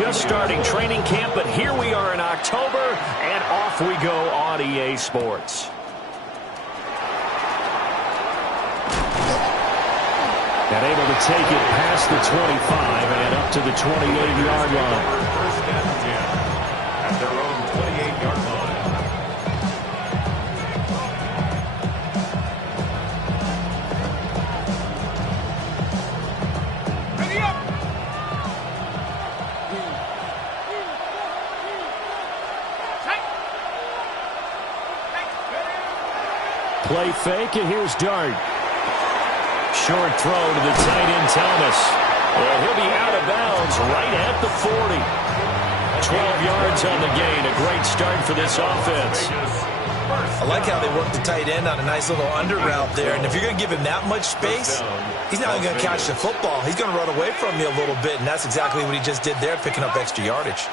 just starting training camp, but here we are in October, and off we go on EA Sports. And able to take it past the 25 and up to the 28-yard line. First and 10 at their own 28-yard line. Ready up! Play fake, and here's Dart. Short throw to the tight end, Thomas. And he'll be out of bounds right at the 40. 12 yards on the gain. A great start for this offense. I like how they work the tight end on a nice little under route there. And if you're going to give him that much space, he's not only going to catch the football, he's going to run away from you a little bit. And that's exactly what he just did there, picking up extra yardage.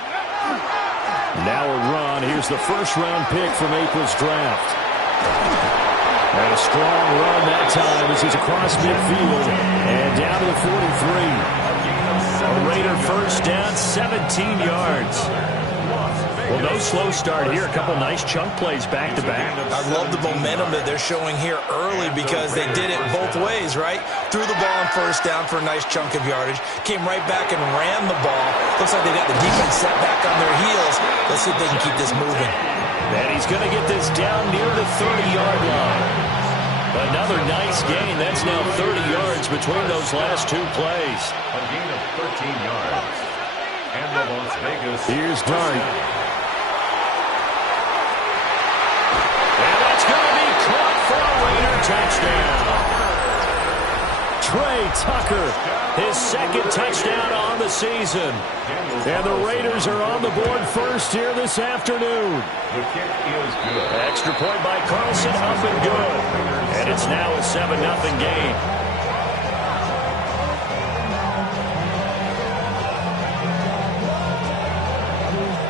Now a run. Here's the first-round pick from April's draft. And a strong run that time as he's across midfield and down to the 43. A Raider first down, 17 yards. Well, no slow start here. A couple nice chunk plays back-to-back. I love the momentum that they're showing here early because they did it both ways, right? Threw the ball on first down for a nice chunk of yardage. Came right back and ran the ball. Looks like they got the defense set back on their heels. Let's see if they can keep this moving. And he's going to get this down near the 30-yard line. Another nice gain. That's now 30 yards between those last two plays. A gain of 13 yards. And the Las Vegas. Here's Dart. And that's going to be caught for a Raider touchdown. Trey Tucker, his second touchdown on the season. And the Raiders are on the board first here this afternoon. The kick is good. Extra point by Carlson, up and good. And it's now a 7-0 game.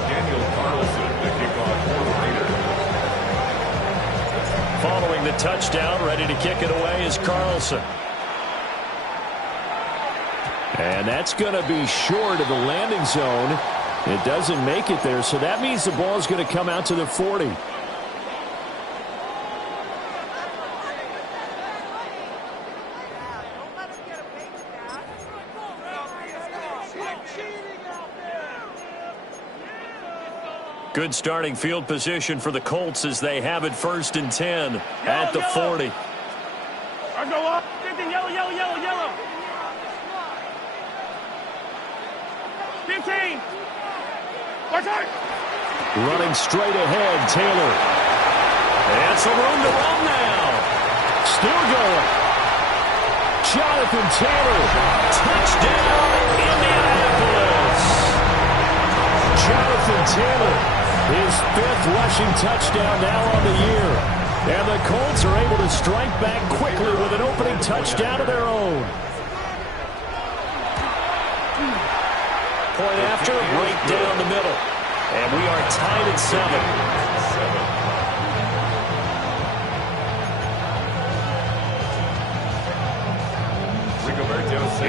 Daniel Carlson, the kickoff for the Raiders. Following the touchdown, ready to kick it away is Carlson. And that's going to be short of the landing zone. It doesn't make it there, so that means the ball is going to come out to the 40. Good starting field position for the Colts as they have it first and 10 at the 40. Yellow. 15. Running straight ahead, Taylor. And some room to run now. Still going. Jonathan Taylor. Touchdown, Indianapolis. Jonathan Taylor, his fifth rushing touchdown now on the year. And the Colts are able to strike back quickly with an opening touchdown of their own. Point after, right down the middle. And we are tied at 7.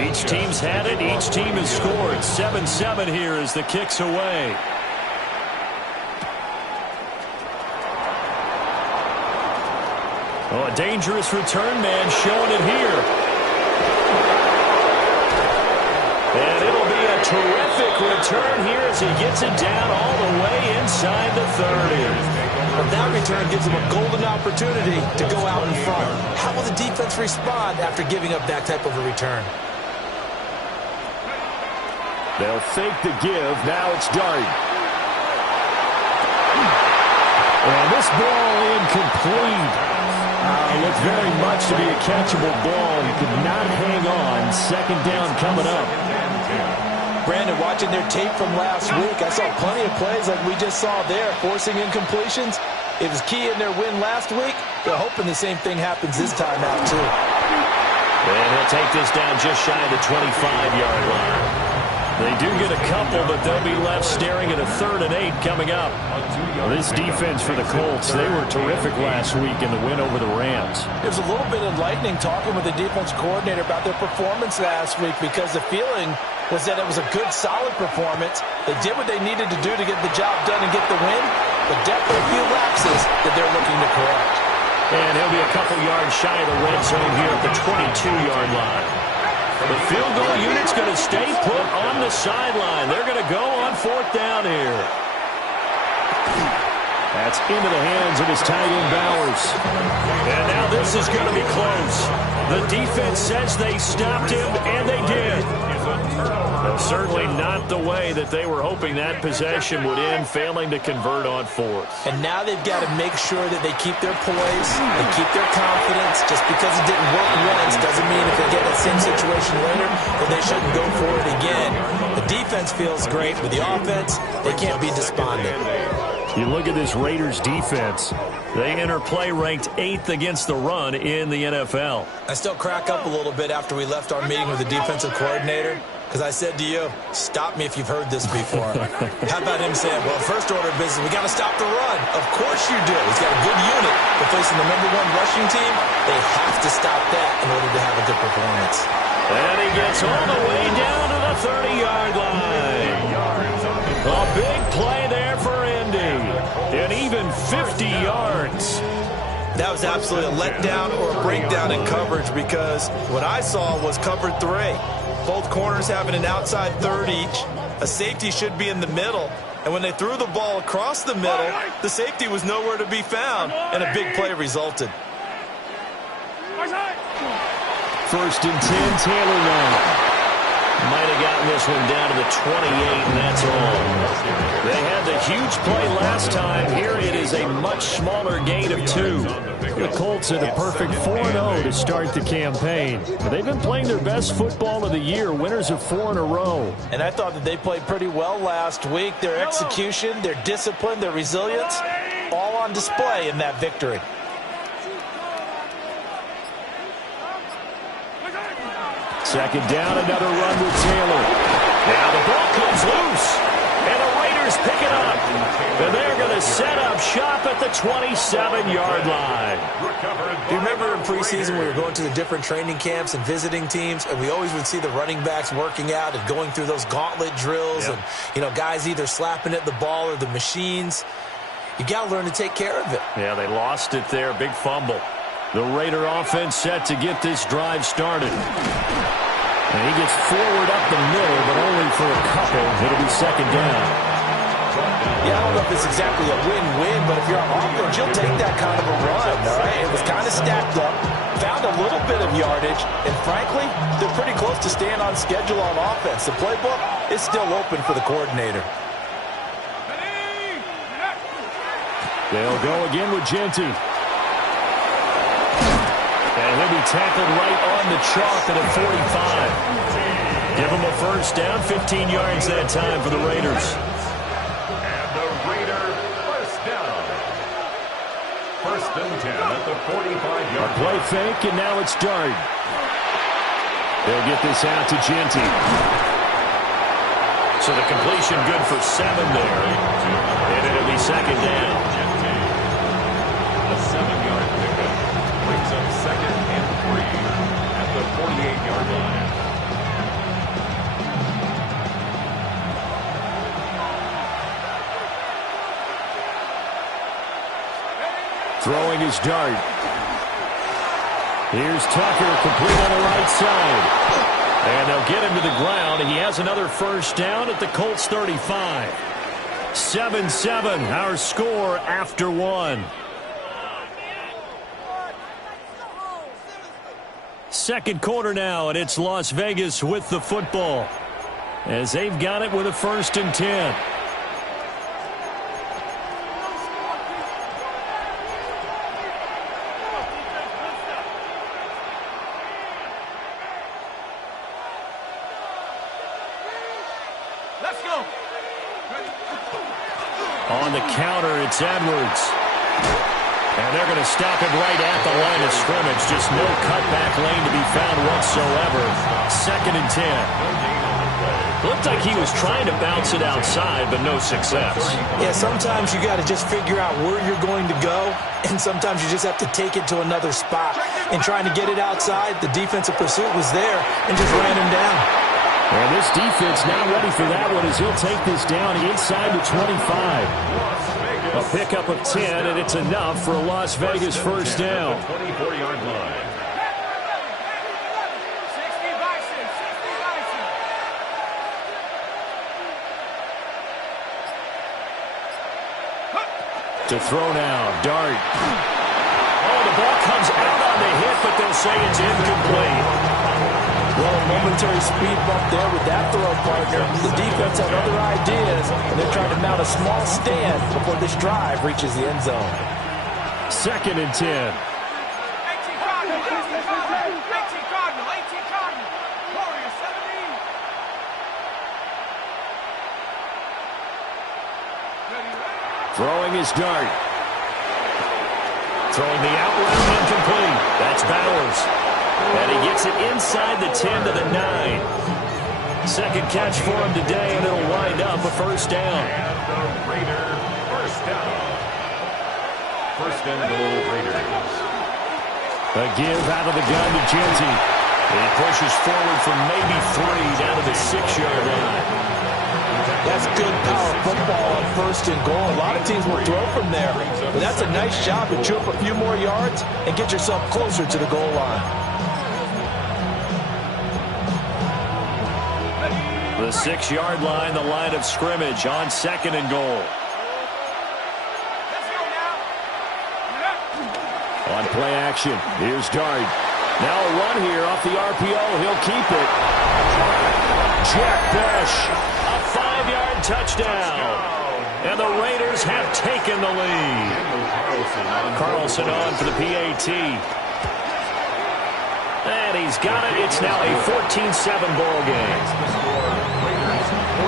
Each team's had it. Each team has scored. 7-7 here as the kick's away. Oh, a dangerous return man showing it here. And it'll be a terrific return here as he gets it down all the way inside the 30. But that return gives him a golden opportunity to go out in front. How will the defense respond after giving up that type of a return? They'll fake the give. Now it's Dart. And this ball incomplete. Looked very much to be a catchable ball. He could not hang on. Second down coming up. Brandon, watching their tape from last week, I saw plenty of plays like we just saw there, forcing incompletions. It was key in their win last week. They're hoping the same thing happens this time out, too. And he'll take this down just shy of the 25-yard line. They do get a couple, but they'll be left staring at a 3rd and 8 coming up. This defense for the Colts, they were terrific last week in the win over the Rams. It was a little bit enlightening talking with the defense coordinator about their performance last week, because the feeling was that it was a good, solid performance. They did what they needed to do to get the job done and get the win, but definitely a few lapses that they're looking to correct. And he'll be a couple yards shy of the red zone here at the 22-yard line. The field goal unit's going to stay put on the sideline. They're going to go on 4th down here. That's into the hands of his tight end, Bowers. And now this is going to be close. The defense says they stopped him, and they did. Certainly not the way that they were hoping that possession would end, failing to convert on 4th. And now they've got to make sure that they keep their poise, they keep their confidence. Just because it didn't work once doesn't mean if they get that same situation later that they shouldn't go for it again. The defense feels great, but the offense, they can't be despondent. You look at this Raiders defense. They enter play ranked 8th against the run in the NFL. I still crack up a little bit after we left our meeting with the defensive coordinator, because I said to you, stop me if you've heard this before. How about him saying, well, first order of business, we got to stop the run. Of course you do. He's got a good unit. But facing the #1 rushing team, they have to stop that in order to have a good performance. And he gets all the way down to the 30-yard line. A big play there for Indy. And even 50 yards. That was absolutely a letdown or a breakdown in coverage, because what I saw was cover 3. Both corners having an outside third each. A safety should be in the middle. And when they threw the ball across the middle, the safety was nowhere to be found, and a big play resulted. 1st and 10, Taylor now. Might have gotten this one down to the 28, and that's all. They had the huge play last time. Here it is a much smaller gain of 2. The Colts had a perfect 4-0 to start the campaign. They've been playing their best football of the year, winners of 4 in a row. And I thought that they played pretty well last week. Their execution, their discipline, their resilience, all on display in that victory. Second down, another run with Taylor. Now the ball comes loose, and the Raiders pick it up. And they're going to set up shop at the 27-yard line. Do you remember in preseason we were going to the different training camps and visiting teams, and we always would see the running backs working out and going through those gauntlet drills, and, you know, guys either slapping at the ball or the machines. You got to learn to take care of it. Yeah, they lost it there. Big fumble. The Raider offense set to get this drive started. And he gets forward up the middle, but only for a couple. It'll be second down. Yeah, I don't know if it's exactly a win-win, but if you're on offense, you'll take that kind of a run, all right? It was kind of stacked up, found a little bit of yardage, and frankly, they're pretty close to staying on schedule on offense. The playbook is still open for the coordinator. They'll go again with Genty. And he'll be tackled right on the chalk at a 45. Give him a first down, 15 yards that time for the Raiders. And the Raider first down. 1st and 10 at the 45-yard line. Play fake, and now it's Dart. They'll get this out to Genty. So the completion good for 7 there. And it'll be second down. A 7-yard pickup brings up 2nd and 3 at the 48-yard line. Throwing his Dart. Here's Tucker, complete on the right side. And they'll get him to the ground. He has another first down at the Colts 35. 7-7, our score after 1. Second quarter now, and it's Las Vegas with the football, as they've got it with a 1st and 10. Let's go. On the counter, it's Edwards. And they're going to stop him right at the line of scrimmage. Just no cutback lane to be found whatsoever. 2nd and 10. Looked like he was trying to bounce it outside, but no success. Yeah, sometimes you got to just figure out where you're going to go, and sometimes you just have to take it to another spot. And trying to get it outside, the defensive pursuit was there and just ran him down. And this defense now ready for that one as he'll take this down inside the 25. A pickup of 10, and it's enough for a Las Vegas first down. 24-yard line. To throw now, Dart. Oh, the ball comes out on the hit, but they'll say it's incomplete. Well, a momentary speed bump there with that throw, partner. The defense had other ideas, and they're trying to mount a small stand before this drive reaches the end zone. 2nd and 10. Throwing his Dart. Throwing the out route incomplete. That's Bowers. And he gets it inside the 10 to the 9. Second catch for him today, and it'll wind up a first down. And the Raider first down. First and goal, Raiders. A give out of the gun to Genty. He pushes forward from maybe 3 down to the 6-yard line. That's good power football on 1st and goal. A lot of teams will throw from there. But that's a nice job to chew up a few more yards and get yourself closer to the goal line. The 6-yard line, the line of scrimmage on 2nd and goal. On play action, here's Dart. Now a run here off the RPO. He'll keep it. Jack Bush, a 5-yard touchdown. And the Raiders have taken the lead. Carlson on for the PAT. And he's got it. It's now a 14-7 ball game. Raiders 14-7.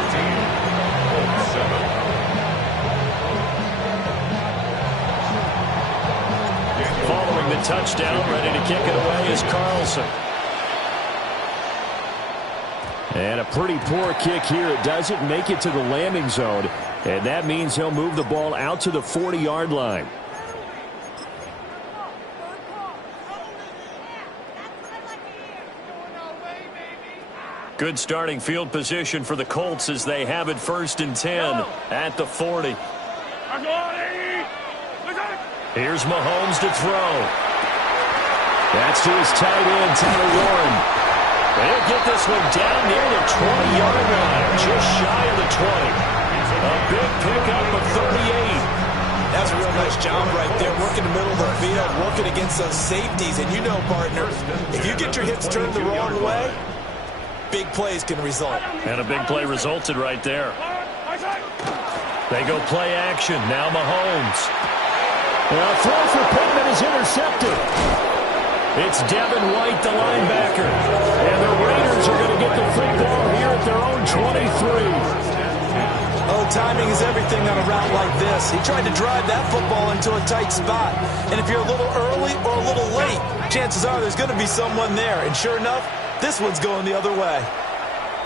Following the touchdown, ready to kick it away is Carlson. And a pretty poor kick here. It doesn't make it to the landing zone. And that means he'll move the ball out to the 40-yard line. Good starting field position for the Colts as they have it 1st and 10 at the 40. Here's Mahomes to throw. That's to his tight end, Tyler Warren. They'll get this one down near the 20-yard line, just shy of the 20. A big pickup of 38. That's a real nice job right there, working the middle of the field, working against those safeties. And you know, partner, if you get your hips turned the wrong way, big plays can result. And a big play resulted right there. They go play action. Now Mahomes. A throw for Pittman is intercepted. It's Devin White, the linebacker. And the Raiders are going to get the football here at their own 23. Oh, timing is everything on a route like this. He tried to drive that football into a tight spot. And if you're a little early or a little late, chances are there's going to be someone there. And sure enough, this one's going the other way.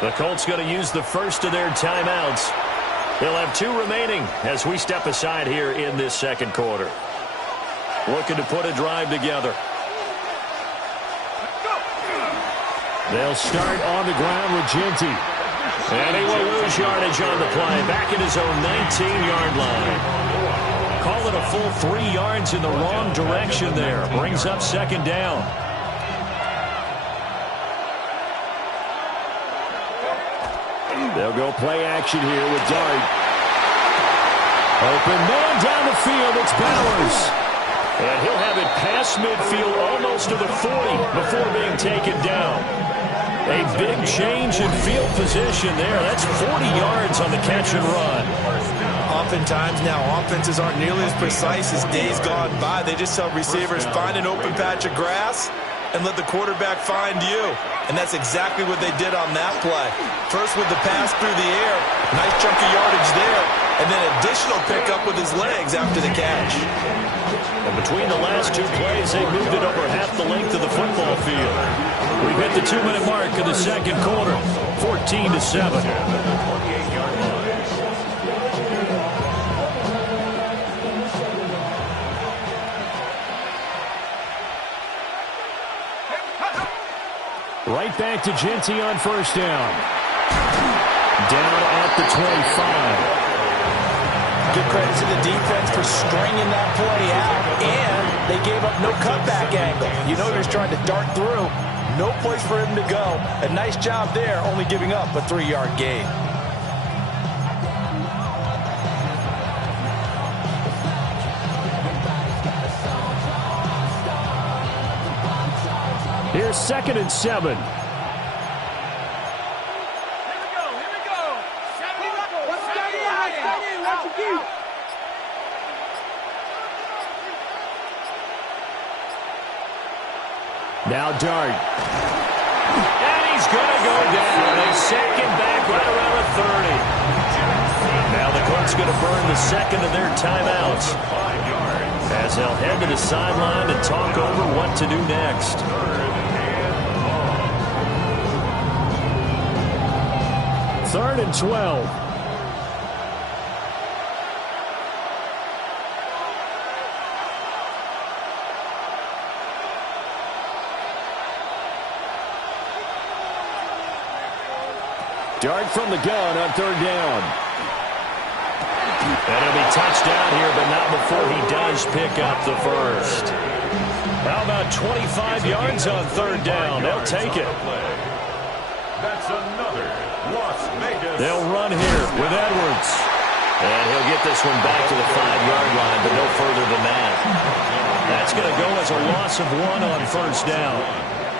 The Colts going to use the first of their timeouts. They'll have 2 remaining as we step aside here in this second quarter. Looking to put a drive together. They'll start on the ground with Genty. And he will lose yardage on the play. Back at his own 19-yard line. Call it a full 3 yards in the wrong direction there. Brings up 2nd down. They'll go play action here with Dart. Open man down the field. It's Bowers. And he'll have it past midfield almost to the 40 before being taken down. A big change in field position there. That's 40 yards on the catch and run. Oftentimes now, offenses aren't nearly as precise as days gone by. They just tell receivers, find an open patch of grass and let the quarterback find you. And that's exactly what they did on that play. First with the pass through the air, nice chunk of yardage there, and then additional pickup with his legs after the catch. And between the last 2 plays, they moved it over half the length of the football field. We've hit the 2-minute mark of the second quarter, 14-7. Right back to Genty on first down. Down at the 25. Give credit to the defense for stringing that play out, and they gave up no cutback angle. You know, he's trying to dart through. No place for him to go. A nice job there, only giving up a 3-yard gain. Here's 2nd and 7. Now Dart. And he's going to go down. They sack him back right around the 30. Now the Colts going to burn the second of their timeouts, as they'll head to the sideline and talk over what to do next. 3rd and 12. Dart from the gun on 3rd down. And he'll be touchdown here, but not before he does pick up the first. How about 25 yards on 3rd down? They'll take it. That's another Las Vegas. They'll run here with Edwards. And he'll get this one back to the 5-yard line, but no further than that. That's going to go as a loss of 1 on 1st down.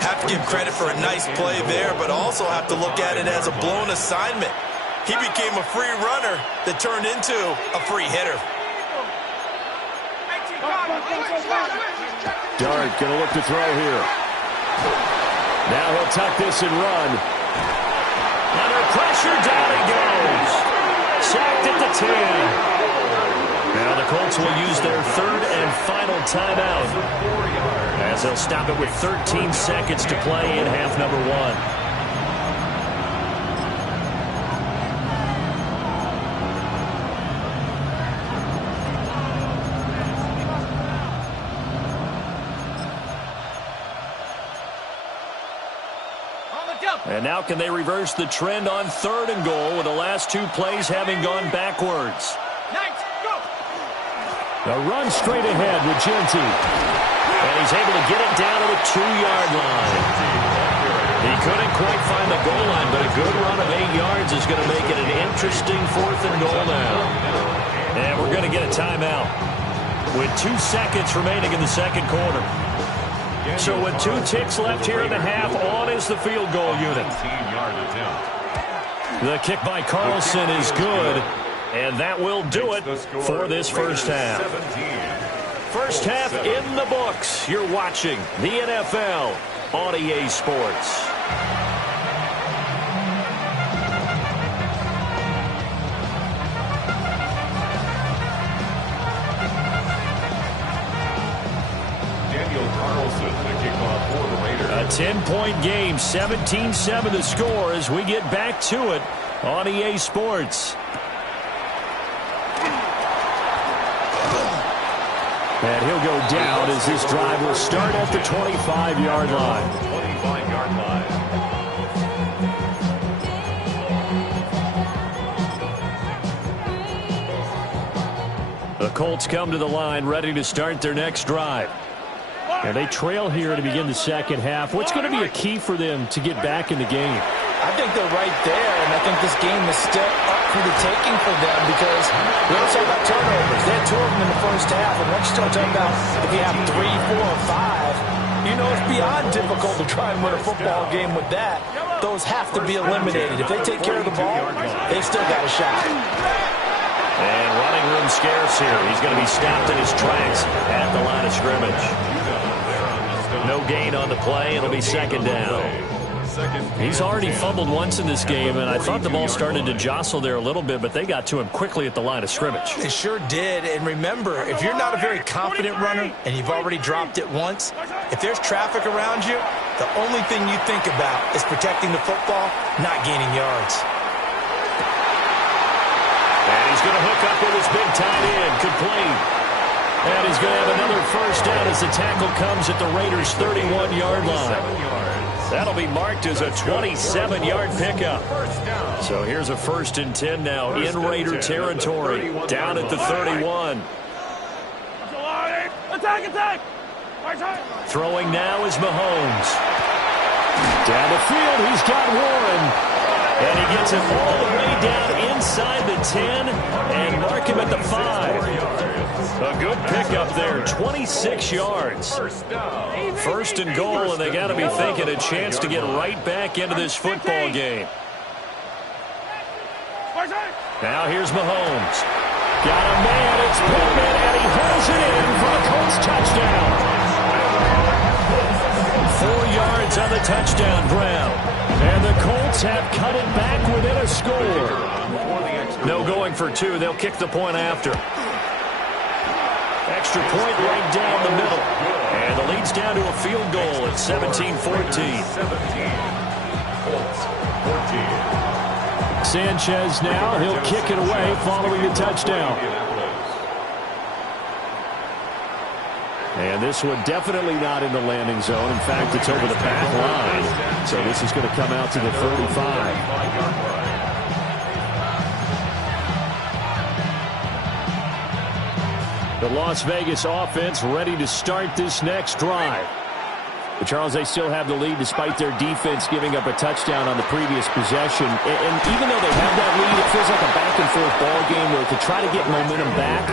Have to give credit for a nice play there, but also have to look at it as a blown assignment. He became a free runner that turned into a free hitter. Dart going to look to throw here. Now he'll tuck this and run. Under pressure, down he goes. Sacked at the 10. Now the Colts will use their 3rd and final timeout, as they'll stop it with 13 seconds to play in half number 1. And now can they reverse the trend on 3rd and goal with the last 2 plays having gone backwards? A run straight ahead with Genty. And he's able to get it down to the 2-yard line. He couldn't quite find the goal line, but a good run of 8 yards is going to make it an interesting 4th and goal now. And we're going to get a timeout with 2 seconds remaining in the second quarter. So with 2 ticks left here in the half, on is the field goal unit. The kick by Carlson is good, and that will do it for this first half. First half in the books. You're watching the NFL on EA Sports. A 10-point game, 17-7 the score as we get back to it on EA Sports. And he'll go down as this drive will start at the 25-yard line. 25-yard line. The Colts come to the line ready to start their next drive. And they trail here to begin the second half. What's going to be a key for them to get back in the game? I think they're right there, and I think this game is still up for the taking for them because we also got turnovers. They had 2 of them in the first half, and once you start talking about if you have 3, 4, or 5, you know it's beyond difficult to try and win a football game with that. Those have to be eliminated. If they take care of the ball, they've still got a shot. And running room scarce here. He's going to be stopped in his tracks at the line of scrimmage. No gain on the play. It'll be second down. He's already fumbled once in this game, and I thought the ball started to jostle there a little bit, but they got to him quickly at the line of scrimmage. They sure did. And remember, if you're not a very confident runner and you've already dropped it once, if there's traffic around you, The only thing you think about is protecting the football, not gaining yards. And he's going to hook up with his big tight end, complete. And he's going to have another first down as the tackle comes at the Raiders' 31-yard line. That'll be marked as a 27-yard pickup. So here's a 1st and 10 now in Raider territory, down at the 31. Attack! Throwing now is Mahomes. Down the field, he's got Warren. And he gets it all the way down inside the 10 and mark him at the 5. A good pickup there, 26 yards. 1st and goal, and they got to be thinking a chance to get right back into this football game. Now here's Mahomes. Got a man, it's Pittman, and he hauls it in for a Colts touchdown. 4 yards on the touchdown ground. And the Colts have cut it back within a score. No going for 2. They'll kick the point after. Extra point right down the middle. And the lead's down to a field goal at 17-14. Sanchez now, he'll kick it away following the touchdown. And this one definitely not in the landing zone. In fact, it's over the back line. So this is going to come out to the 35. The Las Vegas offense ready to start this next drive. But Charles, they still have the lead despite their defense giving up a touchdown on the previous possession. And even though they have that lead, it feels like a back-and-forth ball game where to try to get momentum back,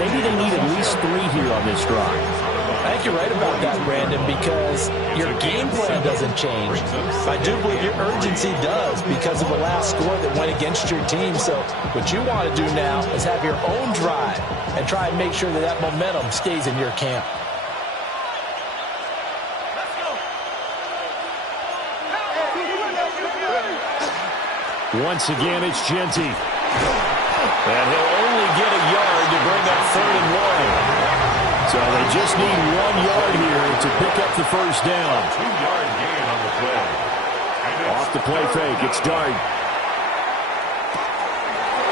maybe they need at least 3 here on this drive. I think you're right about that, Brandon, because your game plan doesn't change. I do believe your urgency does because of the last score that went against your team. So what you want to do now is have your own drive and try and make sure that that momentum stays in your camp. Once again, it's Genty. And he'll only get a yard to bring up 3rd and 1. So they just need 1 yard here to pick up the first down. 2-yard gain on the play. Off the play fake, it's Dart.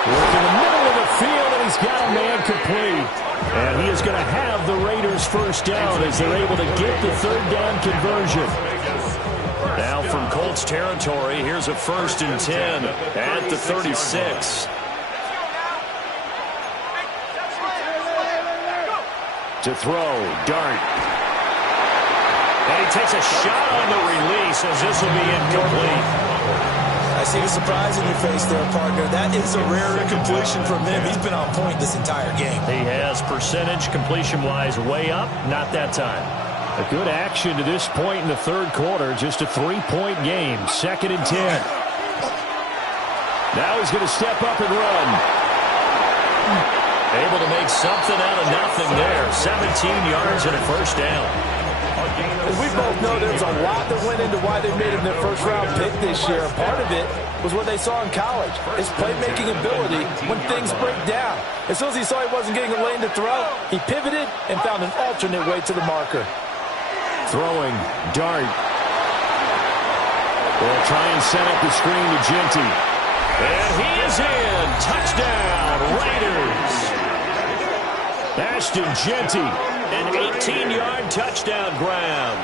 Look in the middle of the field, and he's got a man complete. And he is going to have the Raiders first down as they're able to get the 3rd down conversion. Now from Colts territory, here's a 1st and 10 at the 36. To throw, Dart. And he takes a shot on the release as this will be incomplete. I see the surprise in your face there, partner. That is a rare incompletion from him. He's been on point this entire game. He has percentage completion-wise way up, not that time. A good action to this point in the 3rd quarter. Just a 3-point game. 2nd and 10. Now he's going to step up and run. Able to make something out of nothing there. 17 yards and a first down. As we both know, there's a lot that went into why they made him their first-round pick this year. Part of it was what they saw in college, his playmaking ability when things break down. As soon as he saw he wasn't getting a lane to throw, he pivoted and found an alternate way to the marker. Throwing, Dart. They'll try and set up the screen to Genty. And he is in. Touchdown, Raiders. Ashton Genty, an 18-yard touchdown grab.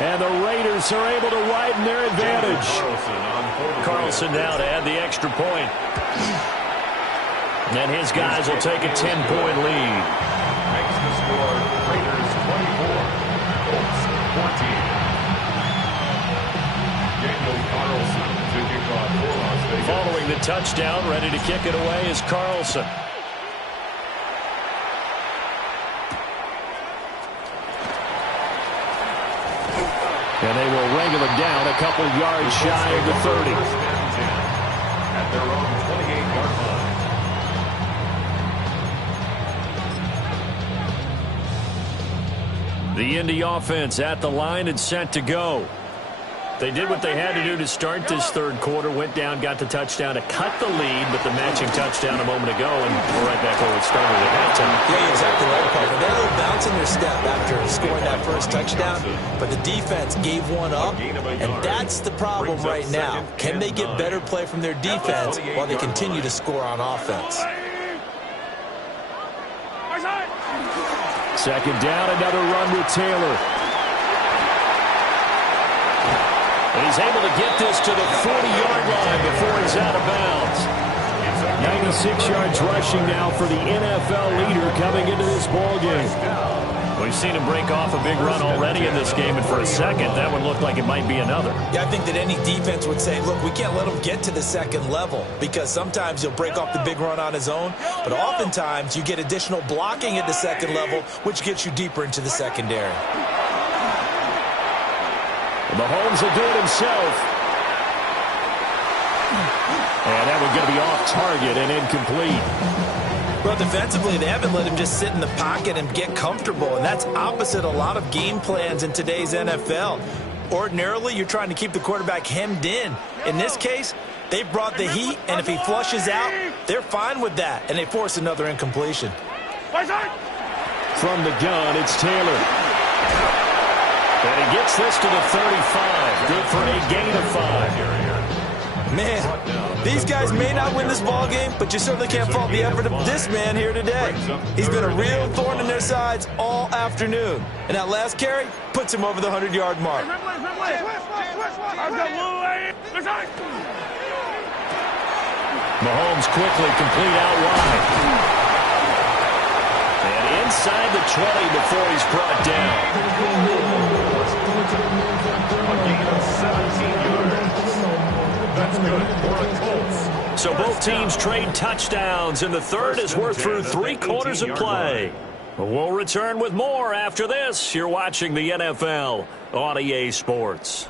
And the Raiders are able to widen their advantage. Carlson now to add the extra point. And his guys will take a 10-point lead. Makes the score Raiders 24, Colts 14. Daniel Carlson to kick off for Las Vegas. Following the touchdown, ready to kick it away is Carlson. And they will wrangle him down a couple yards shy of the 30. At their own 28-yard line. The Indy offense at the line and set to go. They did what they had to do to start this third quarter, went down, got the touchdown to cut the lead, but the matching touchdown a moment ago, and we're right back where it started at halftime. Yeah, you're exactly right, Parker. They're a little bounce in their step after scoring that first touchdown, but the defense gave one up, and that's the problem right now. Can they get better play from their defense while they continue to score on offense? Second down, another run with Taylor. And he's able to get this to the 40-yard line before he's out of bounds. 96 yards rushing now for the NFL leader coming into this ballgame. We've seen him break off a big run already in this game, and for a second, that one looked like it might be another. Yeah, I think that any defense would say, look, we can't let him get to the second level, because sometimes he'll break off the big run on his own, but oftentimes you get additional blocking at the second level, which gets you deeper into the secondary. Mahomes will do it himself. And that one's going to be off target and incomplete. Well, defensively, they haven't let him just sit in the pocket and get comfortable, and that's opposite a lot of game plans in today's NFL. Ordinarily, you're trying to keep the quarterback hemmed in. In this case, they brought the heat, and if he flushes out, they're fine with that, and they force another incompletion. From the gun, it's Taylor. And he gets this to the 35. Good for a gain of 5. Man, these guys may not win this ball game, but you certainly can't fault the effort of this man here today. He's been a real thorn in their sides all afternoon. And that last carry puts him over the 100-yard mark. Mahomes quickly complete out wide. And inside the 20 before he's brought down. A gain of 17 yards. That's good for the Colts. So both teams trade touchdowns, and the third as we're through 3 quarters of play. We'll return with more after this. You're watching the NFL on EA Sports.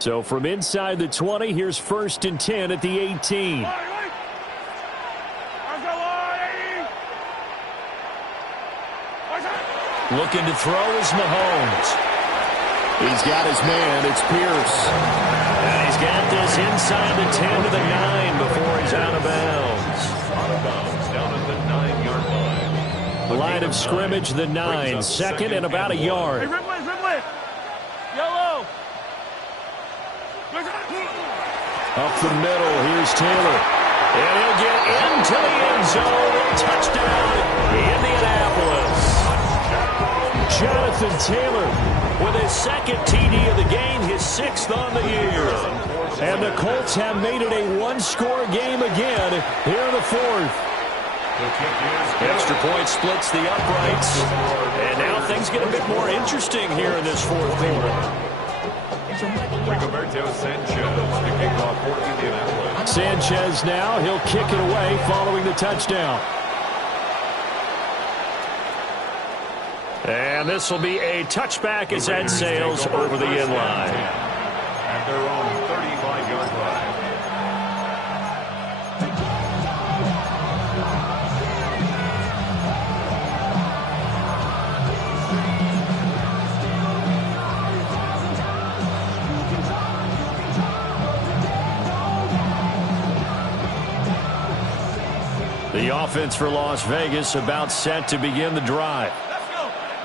So from inside the 20, here's 1st and 10 at the 18. Looking to throw is Mahomes. He's got his man. It's Pierce. And he's got this inside the 10 to the 9 before he's out of bounds. Out of bounds, down at the 9-yard line. Line of scrimmage, the 9. Second and about a yard. Yellow. Up the middle, here's Taylor. And he'll get into the end zone. Touchdown, Indianapolis. Jonathan Taylor with his 2nd TD of the game, his 6th on the year. And the Colts have made it a one-score game again here in the 4th. Extra point splits the uprights. And now things get a bit more interesting here in this 4th quarter. Rigoberto Sanchez, the kickoff for Indianapolis. Sanchez now, he'll kick it away following the touchdown. And this will be a touchback as that sails over the end line. At their own 35-yard line. The offense for Las Vegas about set to begin the drive.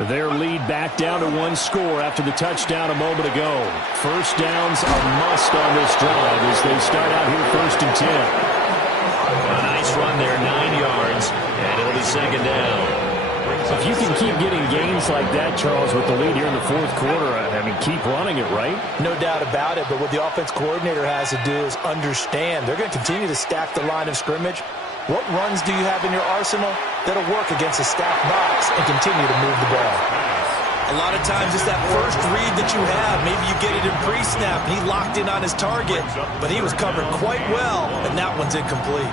Their lead back down to 1 score after the touchdown a moment ago. First downs a must on this drive as they start out here 1st and 10. A nice run there, 9 yards, and it'll be 2nd down. If you can keep getting gains like that, Charles, with the lead here in the 4th quarter, I mean, keep running it, right? No doubt about it, but what the offense coordinator has to do is understand they're going to continue to stack the line of scrimmage. What runs do you have in your arsenal that'll work against a stacked box and continue to move the ball? A lot of times it's that first read that you have. Maybe you get it in pre-snap and he locked in on his target, but he was covered quite well, and that one's incomplete.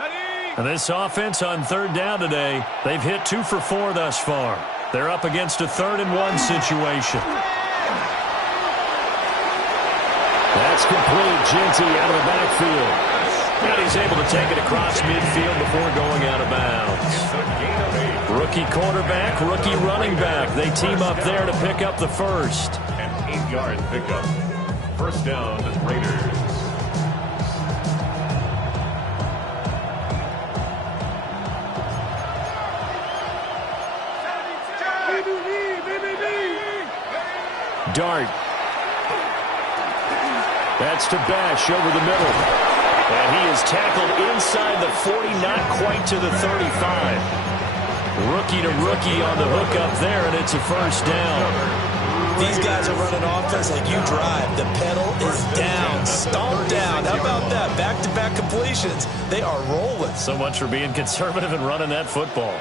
Ready? And this offense on third down today, they've hit 2 for 4 thus far. They're up against a 3rd-and-1 situation. That's complete. Genty out of the backfield. And he's able to take it across midfield before going out of bounds. Rookie quarterback, rookie running back. They team up there to pick up the first. An 8-yard pickup. First down, Raiders. Dart. That's to Bash over the middle. And he is tackled inside the 40, not quite to the 35. Rookie to rookie on the hook up there, and it's a first down. These guys are running offense like you drive. The pedal is down, stomp down. How about that? Back-to-back completions. They are rolling. So much for being conservative and running that football.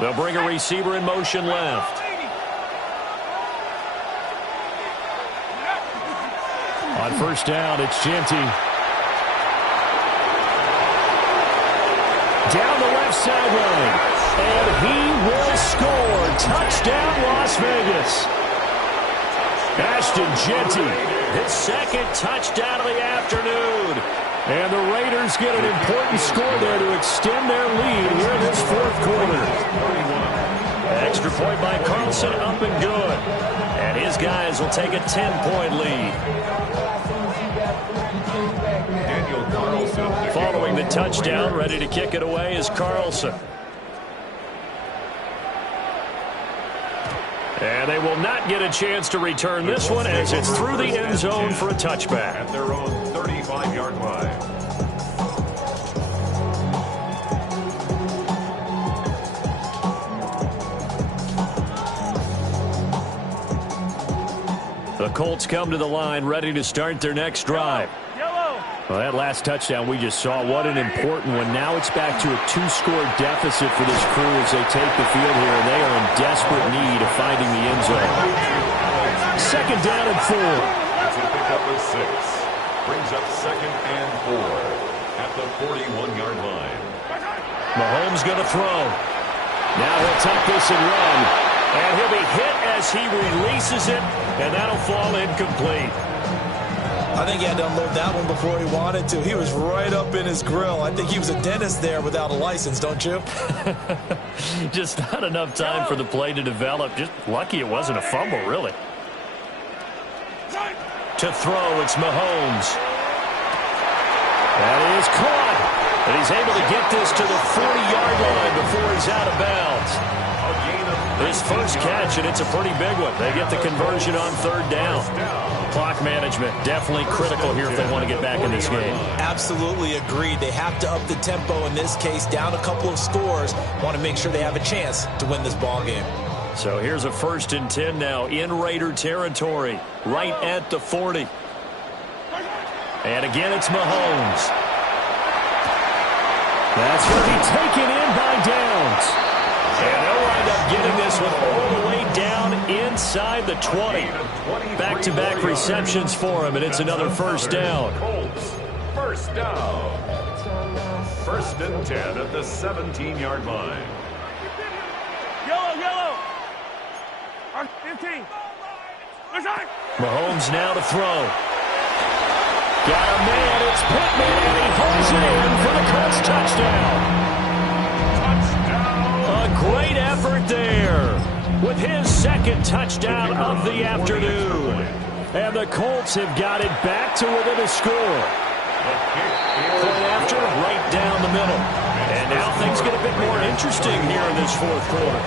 They'll bring a receiver in motion left. On first down, it's Genty. Down the left sideline. And he will score. Touchdown, Las Vegas. Ashton Genty, his 2nd touchdown of the afternoon. And the Raiders get an important score there to extend their lead here in this 4th quarter. Extra point by Carlson, up and good. And his guys will take a 10-point lead. Following the touchdown, ready to kick it away is Carlson. And they will not get a chance to return this one as it's through the end zone for a touchback. At their own 35-yard line. The Colts come to the line ready to start their next drive. Well, that last touchdown we just saw, what an important one. Now it's back to a 2-score deficit for this crew as they take the field here, and they are in desperate need of finding the end zone. 2nd down and 4. It's a pickup of 6. Brings up 2nd and 4 at the 41-yard line. Mahomes going to throw. Now he'll tuck this and run. And he'll be hit as he releases it, and that'll fall incomplete. I think he had to unload that one before he wanted to. He was right up in his grill. I think he was a dentist there without a license, don't you? Just not enough time for the play to develop. Just lucky it wasn't a fumble, really. To throw, it's Mahomes. That is caught. And he's able to get this to the 40-yard line before he's out of bounds. His first catch, and it's a pretty big one. They get the conversion on 3rd down. Clock management, definitely critical here if they want to get back in this game. Absolutely agreed. They have to up the tempo in this case, down a couple of scores. Want to make sure they have a chance to win this ball game. So here's a 1st and 10 now in Raider territory, right at the 40. And again, it's Mahomes. That's going to be taken in by Downs. And they'll wind up getting this one all the way down inside the 20. Back-to-back receptions for him, and it's another first down. Colts, first down. 1st and 10 at the 17-yard line. Yellow. 15. Mahomes now to throw. Got a man, it's Pittman, and he pulls it in for the Colts touchdown. A great effort there with his 2nd touchdown of the afternoon. And the Colts have got it back to within a score. Point after, right down the middle. And now things get a bit more interesting here in this 4th quarter.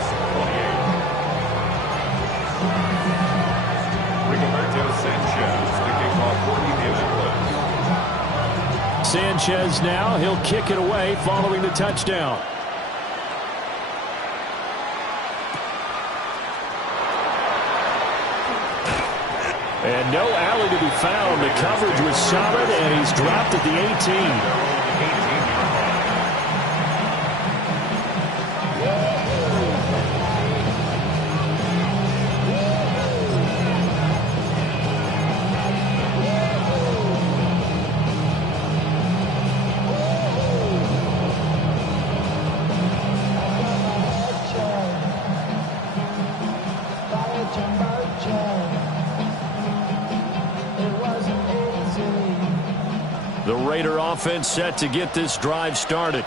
Sanchez now, he'll kick it away following the touchdown. And no alley to be found. The coverage was solid, and he's dropped at the 18. offense set to get this drive started.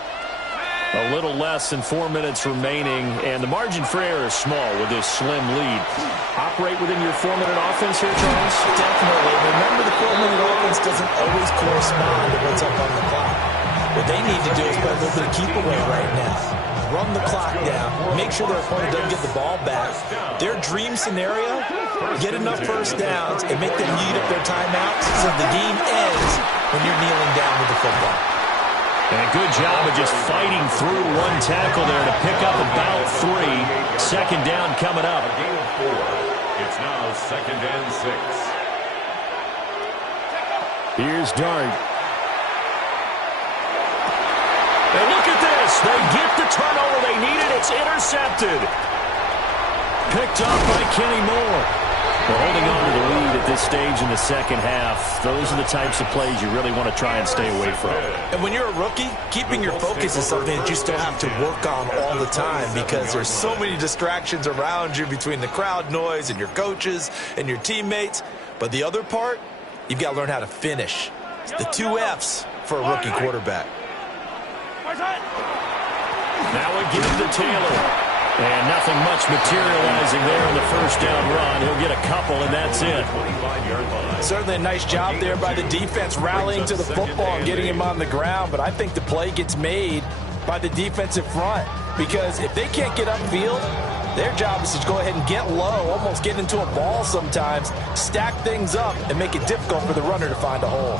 A little less than 4 minutes remaining, and the margin for error is small with this slim lead. Operate within your 4-minute offense here, Charles? Definitely. Remember, the 4-minute offense doesn't always correspond to what's up on the clock. What they need to do is play a little bit of keep away right now. Run the clock down. Make sure their opponent doesn't get the ball back. Their dream scenario, get enough first downs and make them eat up their timeouts so the game ends when you're kneeling down with the football. And good job of just fighting through one tackle there to pick up about 3. Second down coming up. A gain of 4. It's now 2nd and 6. Here's Dart. And look at this. They get the turnover they needed. It's intercepted. Picked up by Kenny Moore. Well, holding on to the lead at this stage in the second half, those are the types of plays you really want to try and stay away from. And when you're a rookie, keeping your focus is something that you still have to work on all the time because there's so many distractions around you between the crowd noise and your coaches and your teammates. But the other part, you've got to learn how to finish. It's the 2 F's for a rookie quarterback. Now we give it to Taylor. And nothing much materializing there in the first down run. He'll get a couple, and that's it. Certainly a nice job there by the defense rallying to the football and getting him on the ground. But I think the play gets made by the defensive front because if they can't get upfield, their job is to go ahead and get low, almost get into a ball sometimes, stack things up, and make it difficult for the runner to find a hole.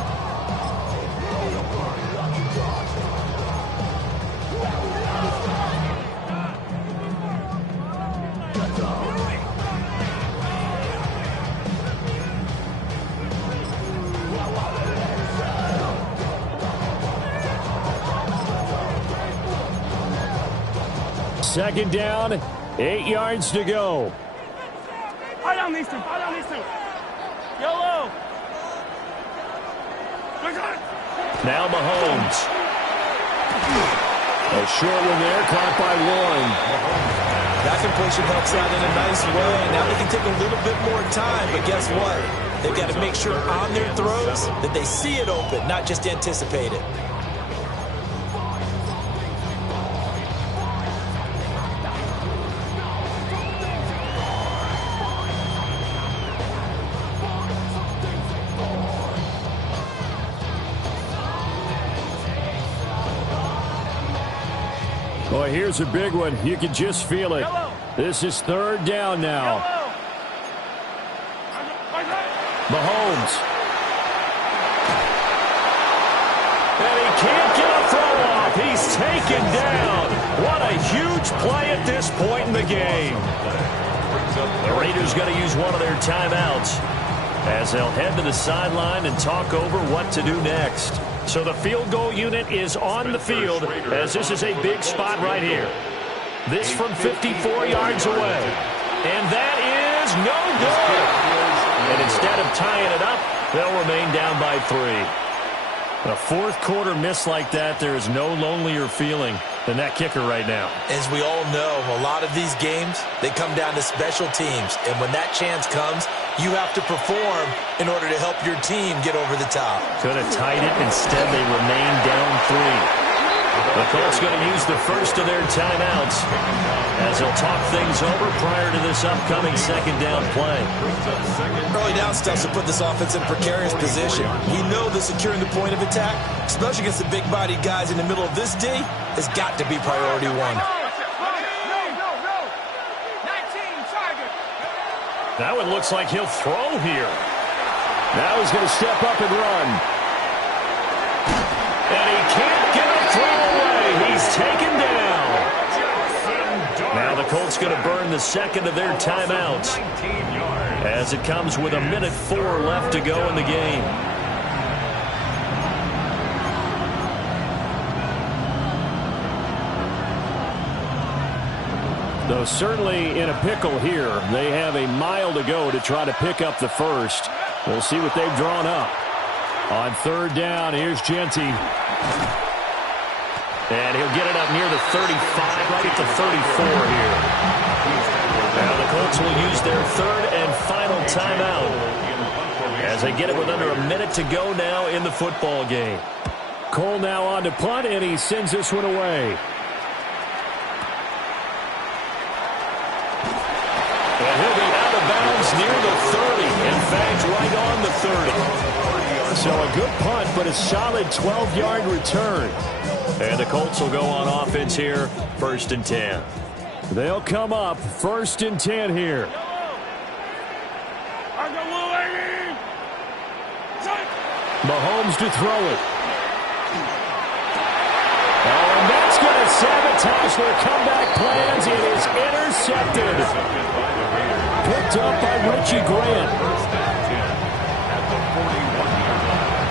Second down, 8 yards to go. Yellow. Now Mahomes. A short one there, caught by Warren. That completion helps out in a nice way. Now they can take a little bit more time, but guess what? They've got to make sure on their throws that they see it open, not just anticipate it. Boy, here's a big one. You can just feel it. This is 3rd down now. Mahomes. And he can't get a throw off. He's taken down. What a huge play at this point in the game. The Raiders got to use one of their timeouts as they'll head to the sideline and talk over what to do next. So the field goal unit is on the field as this is a big spot right here. This from 54 yards away. And that is no good. And instead of tying it up, they'll remain down by 3. A fourth quarter miss like that, there is no lonelier feeling than that kicker right now. As we all know, a lot of these games, they come down to special teams. And when that chance comes, you have to perform in order to help your team get over the top. Could have tied it. Instead, they remain down 3. The Colts going to use the first of their timeouts as they'll talk things over prior to this upcoming second down play. Early down stuff to put this offense in a precarious position. We know that securing the point of attack, especially against the big-bodied guys in the middle of this D, has got to be priority 1. Now it looks like he'll throw here. Now he's going to step up and run. And he can't get a throw away. He's taken down. Now the Colts going to burn the second of their timeouts as it comes with 1:04 left to go in the game. Though certainly in a pickle here. They have a mile to go to try to pick up the first. We'll see what they've drawn up. On 3rd down, here's Genty. And he'll get it up near the 35, right at the 34 here. Now the Colts will use their 3rd and final timeout as they get it with under a minute to go now in the football game. Cole now on to punt, and he sends this one away. And he'll be out of bounds near the 30. In fact, right on the 30. So a good punt, but a solid 12-yard return. And the Colts will go on offense here, 1st and 10. They'll come up, 1st and 10 here. Mahomes to throw it. Oh, and that's going to sabotage their comeback plans. It is intercepted. Picked up by Richie Grant. First and 10 at the 41-yard line.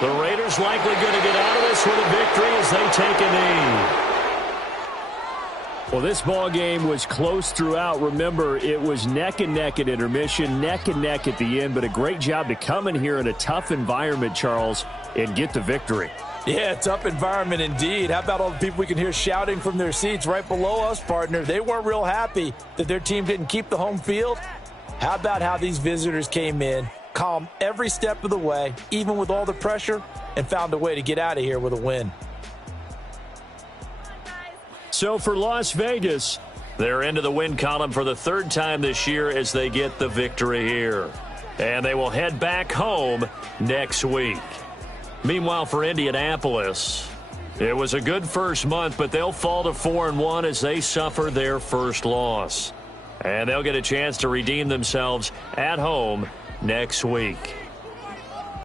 The Raiders likely going to get out of this with a victory as they take a knee. Well, this ball game was close throughout. Remember, it was neck and neck at intermission, neck and neck at the end, but a great job to come in here in a tough environment, Charles, and get the victory. Yeah, tough environment indeed. How about all the people we can hear shouting from their seats right below us, partner? They weren't real happy that their team didn't keep the home field. How about how these visitors came in, calm every step of the way, even with all the pressure, and found a way to get out of here with a win. So for Las Vegas, they're into the win column for the 3rd time this year as they get the victory here. And they will head back home next week. Meanwhile, for Indianapolis, it was a good first month, but they'll fall to 4-1 as they suffer their first loss. And they'll get a chance to redeem themselves at home next week.